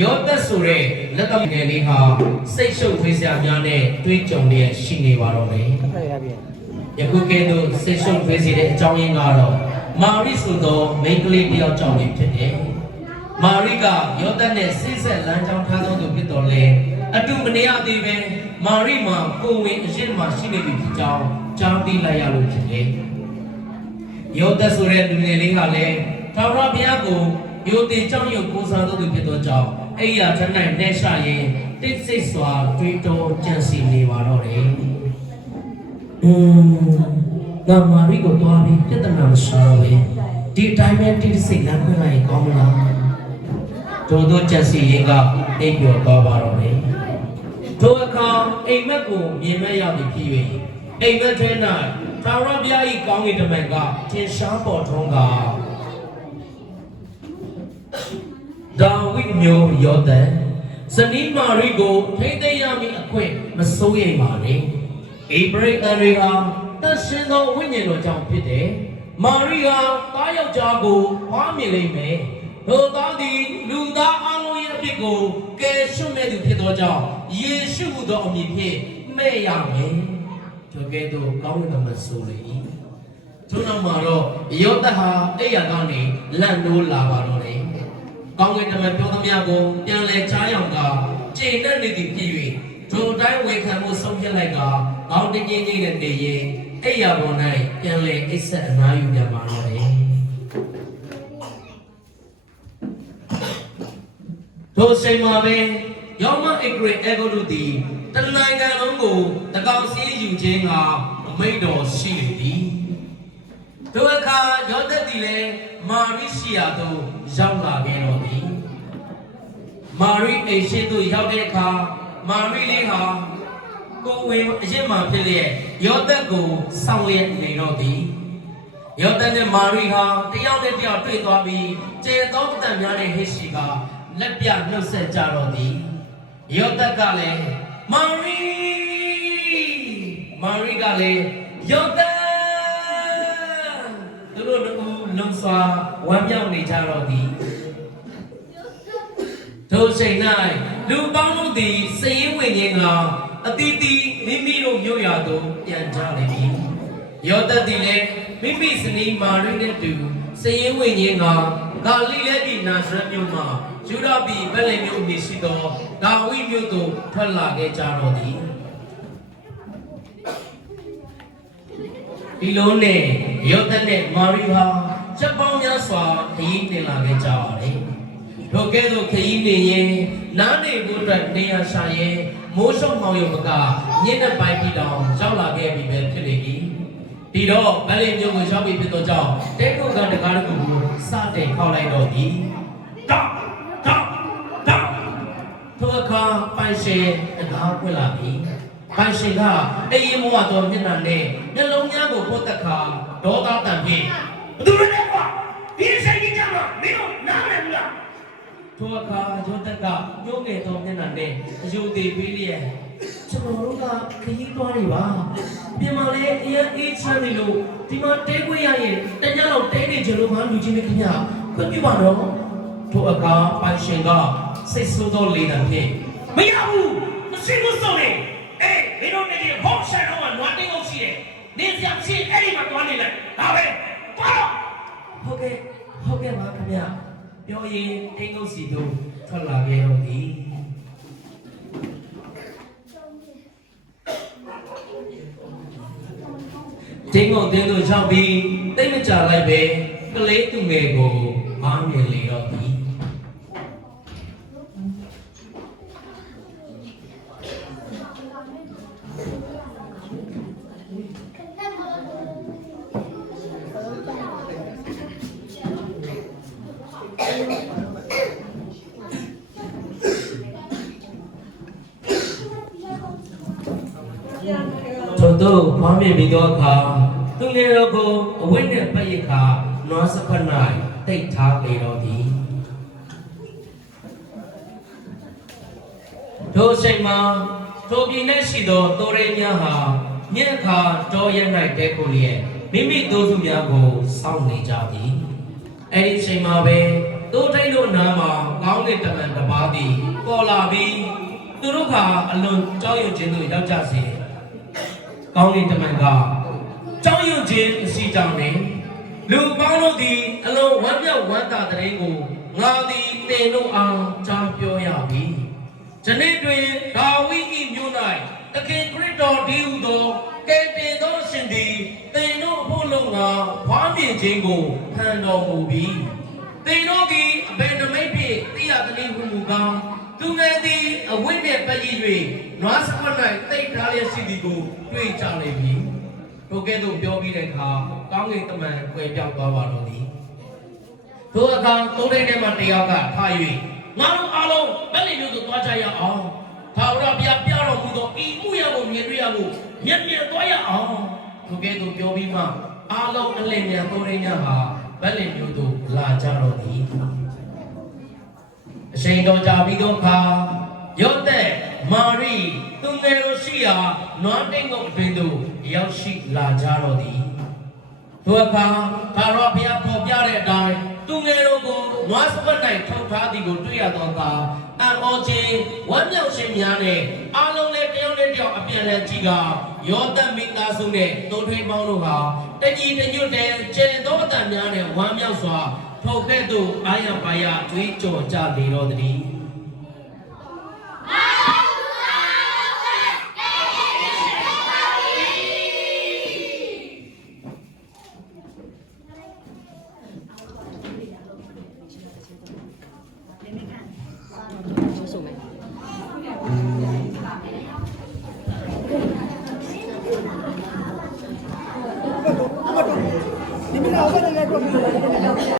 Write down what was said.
ရောသက်ဆိုတဲ့လက်သမငယ်လေးဟာစိတ်ရှုပ်ဖွေးစရာများနဲ့တွေးကြုံလျက်ရှိနေပါတော့တယ်ယခုကဲ့သို့စိတ်ရှုပ်ဖွေးစေတဲ့အကြောင်းရင်းကတော့မာရိဆိုသောမိန်းကလေးတစ်ယောက်ကြောင့်ဖြစ်တယ်မာရိကယောသက်နဲ့စိတ်ဆက်လမ်းကြောင်းထားသောသူဖြစ်တော်လဲအတူမနေရသေးပဲမာရိမှာကိုယ်ဝင်အရင်မှရှိနေပြီဖြစ်ကြောင်းကြားသိလိုက်ရလို့ဖြစ်တယ်ယောသက်ဆိုတဲ့လူငယ်လေးကလည်းထာဝရဘုရားကိုယိုတင်ကြောင့်ယုတ်ကိုးစားသောသူဖြစ်သောကြောင့်အဲ့ရထ၌နှဲရှာရင်တိတ်ဆိတ်စွာတွေးတောကြံစီနေပါတော့တယ်ငါမာရိကိုတွားပြီးပြဿနာမရှာတော့ပဲဒီတိုင်းပဲတိတ်ဆိတ်လမ်းခွင့်လိုက်ကောင်းမလားတို့ကြံစီရင်ကအိပ်ပျော်သွားပါတော့တယ်တို့အခါအိမ်မက်ကိုမြင်မဲ့ရပြီဖြစ်၍အိမ်မက်ထဲ၌ထာဝရဘုရား၏ကောင်းကင်တမန်ကထင်ရှားပေါ်ထွန်းကဒါဝိမျိုးယောသန်ဇနီးမာရိကိုထိမ့်သိမ်းရမည်အခွင့်မစိုးရိမ်ပါနဲ့ဧဘရိအန်တွေဟာတန်ရှင်သောဝိညာဉ်တော်ကြောင့်ဖြစ်တယ်မာရိဟာသားယောက်ျားကိုဖွားမြင်လိမ့်မယ်ထိုသားသည်လူသားအလုံးရဲ့အဖြစ်ကိုကယ်ရှုမဲ့သူဖြစ်သောကြောင့်ယေရှုဟူသောအမည်ဖြင့်မဲ့ရမယ်ထိုကဲ့သို့ကောင်းကင်တမန်ဆိုလေ၏ထို့နောက်မှာတော့ယောသဟာအဲ့ရကနေလန့်နိုးလာပါတော့တယ်ကောင်းကင်တမန်ပြောသမျှကိုပြန်လဲချားရောက်ကကျေနပ်နေသည်ဖြစ်၍ထိုတိုင်းဝေခံမှုဆုံးဖြတ်လိုက်ကကောင်းတင်းကြီးကြီးနဲ့နေရင်အဲ့ရပေါ်၌ပြန်လဲအိပ်ဆက်အနားယူပြန်ပါတော့တယ်ထိုအချိန်မှာပဲယောမဧကရေအေဂိုလူသည်တနိုင်ငံလုံးကိုတကောင်စီယူခြင်းကအမိန့်တော်ရှိနေသည်ထိုအခါယောသက်သည်လည်းမာရိရှိရာသို့ရောက်လာခဲ့တော်သည်မာရိအိမ်ရှိသို့ရောက်တဲ့အခါမာရိလေးဟာကိုယ်ဝင်အရင်မှဖြစ်လျက်ယောသက်ကိုဆောင်လျက်နေတော့သည်ယောသက်နဲ့မာရိဟာတယောက်နဲ့တယောက်တွေ့သွားပြီးကျေသောအတန်များတဲ့ဟိရှိကလက်ပြနှုတ်ဆက်ကြတော့သည်ယောသက်ကလည်းမာရိကလည်းယောသက်သူတို့လုံစွာဝမ်းမြောက်နေကြတော့သည်ထိုချိန်၌လူပေါင်းတို့သည်စည်ရင်ဝင်ခြင်းကအတီးတီးမိမိတို့မြို့ရာသို့ပြန်ကြလိမ့်မည်ယောသက်သည်လည်းမိမိဇနီးမာရိနှင့်တူစည်ရင်ဝင်ခြင်းကဂါလိလဲပြည်နာဇရက်မြို့မှယူဒပြည်ဗက်လင်မြို့အမည်ရှိသောဒါဝိမြို့သို့ထွက်လာခဲ့ကြတော့သည်ဒီလိုနဲ့ယောသက်နဲ့မာရိဟာချက်ပေါင်းများစွာခရီးတင်လာခဲ့ကြပါတယ်ထိုကဲ့သို့ခရီးနေရင်နားနေဖို့အတွက်နေရာရှာရင်မိုးရှုံမှောင်ရုံကညစ်တဲ့ပိုင်းပြီးတော့ရောက်လာခဲ့ပြီပဲဖြစ်နေပြီဒီတော့ဗက်လင်မြို့ကိုရောက်ပြီဖြစ်သောကြောင့်တဲကုတ်ကတကားတစ်ခုကိုစတင်ခောက်လိုက်တော့သည်ထိုအခါပိုင်ရှင်တကားဖွင့်လာပြီပိုင်ရှင်ကအေးရင်မောတော်မျက်နှာနဲ့နှလုံးသားကိုပို့သက်ခါဒေါသတန်ဖြင့်ဘသူလဲကွာဒီဆိုင်ကြီးကြမှာမင်းတို့နားမလဲဘူးလားထိုအခါယောသက်ကညှိုးငယ်တော်မျက်နှာနဲ့အယုံသေးပေးလျက်ကျွန်တော်တို့ကခရီးသွားနေပါပြင်မာလေအရင်အေးချမ်းနေလို့ဒီမှာတဲခွေးရရင်တညလောက်တဲနေကြလို့မှလူချင်းနဲ့ခင်ဗျခွင့်ပြုပါတော့ထိုအခါပိုင်ရှင်ကစိတ်ဆိုးသောလေတံဖြင့်မရဘူးမရှိဘူးဆိုနေအေးမင်းတို့နေဟောဆိုင်တော့နွားတင်းအောင်ရှိတယ်နေစရာရှိအဲ့ဒီမှာတွားနေလိုက်ဒါပဲပါဟုတ်ကဲ့ပါခင်ဗျပြောရင်တင်းကုတ်စီတို့ထွက်လာခဲ့တော့သည်တင်းကုတ်တင်းတို့ရောက်ပြီးတိတ်မကြလိုက်ပဲကလေးသူငယ်ကိုအားမြင်လေတော့သည်ထို့သောဖွားမြင်ပြီးသောအခါသူငယ်တော်ကိုအဝိနှင့်ပတ်ရခါနွားစဖက်၌တိတ်ထားလေတော်သည်ထိုအချိန်မှာထိုပြည်၌ရှိသောတိုးရဲများဟာညက်ခါတောရဲ၌တဲကိုလျက်မိမိတို့သူများကိုစောင့်နေကြသည်အဲ့ဒီအချိန်မှာပဲ တိုးထိန်တို့နာမှာကောင်းကင်တမန်တစ်ပါးသည်ပေါ်လာပြီးသူတို့ကအလွန်ကြောက်ရွံ့ခြင်းတို့ရောက်ကြစေကောင်းကင်တမန်ကကြောက်ရွံ့ခြင်းမရှိကြောင်းနဲ့လူပေါင်းတို့သည်အလွန်ဝမ်းမြောက်ဝမ်းသာတဲ့ကိုငါသည်တင်တို့အားကြားပြောရပြီ။ယနေ့တွင်ဒါဝိဒ်၏မြို့၌သခင်ခရစ်တော်ဒီဟုသောကယ်တင်သောရှင်သည်တင်တို့အဖို့လုံးကဖွားမြင်ခြင်းကိုခံတော်မူပြီ။တင်တို့သည်အဘယ်နမိတ်ဖြင့်သိရသည်ဟုမူကားသူငယ်သည်အဝိနှင့်ပတ်ရည်၍နွားစပတ်၌တိတ်ထားလျက်ရှိသည်ကိုတွေ့ကြလိမ့်မည်။ထိုကဲ့သို့ပြောပြီးတဲ့အခါကောင်းကင်တမန်ကွယ်ပြောက်သွားပါတော့သည်။ထိုအခါသုံးထိန်ထဲမှတယောက်ကထား၍ငါတို့အားလုံးဗက်လင်မျိုးသို့သွားကြရအောင်။ထာဝရဘုရားပြတော်မူသောဤမှုရကိုမြင်တွေ့ရဖို့မြင်သွားရအောင်။ထိုကဲ့သို့ပြောပြီးမှအားလုံးအလင်းမြန်သုံးထိန်များဟာဗက်လင်မျိုးသို့လာကြတော့သည်။အချိန်တော်ကြာပြီးသောအခါယောသက်မာရိသူငယ်တို့ရှိရာနွားတိန်ကုန်းအတွင်သို့ရောက်ရှိလာကြတော့သည်ထိုအခါသာရဘုရားပေါ်ပြတဲ့အတိုင်းသူငယ်တို့ကိုနွားစပတ်၌ထုတ်ထားသည်ကိုတွေ့ရသောအခါအံ့ဩခြင်းဝမ်းမြောက်ခြင်းများနဲ့အားလုံးလည်းတယောက်နဲ့တယောက်အပြန်အလှန်ကြည့်ကယောသက်မိသားစုနဲ့တိုးထွေးပေါင်းတို့ဟာတညီတညွတ်တဲ့ကျဲသောအတန်များနဲ့ဝမ်းမြောက်စွာထိုကဲ့သို့အာရပါယတွေးကြော်ကြလေတော့သည်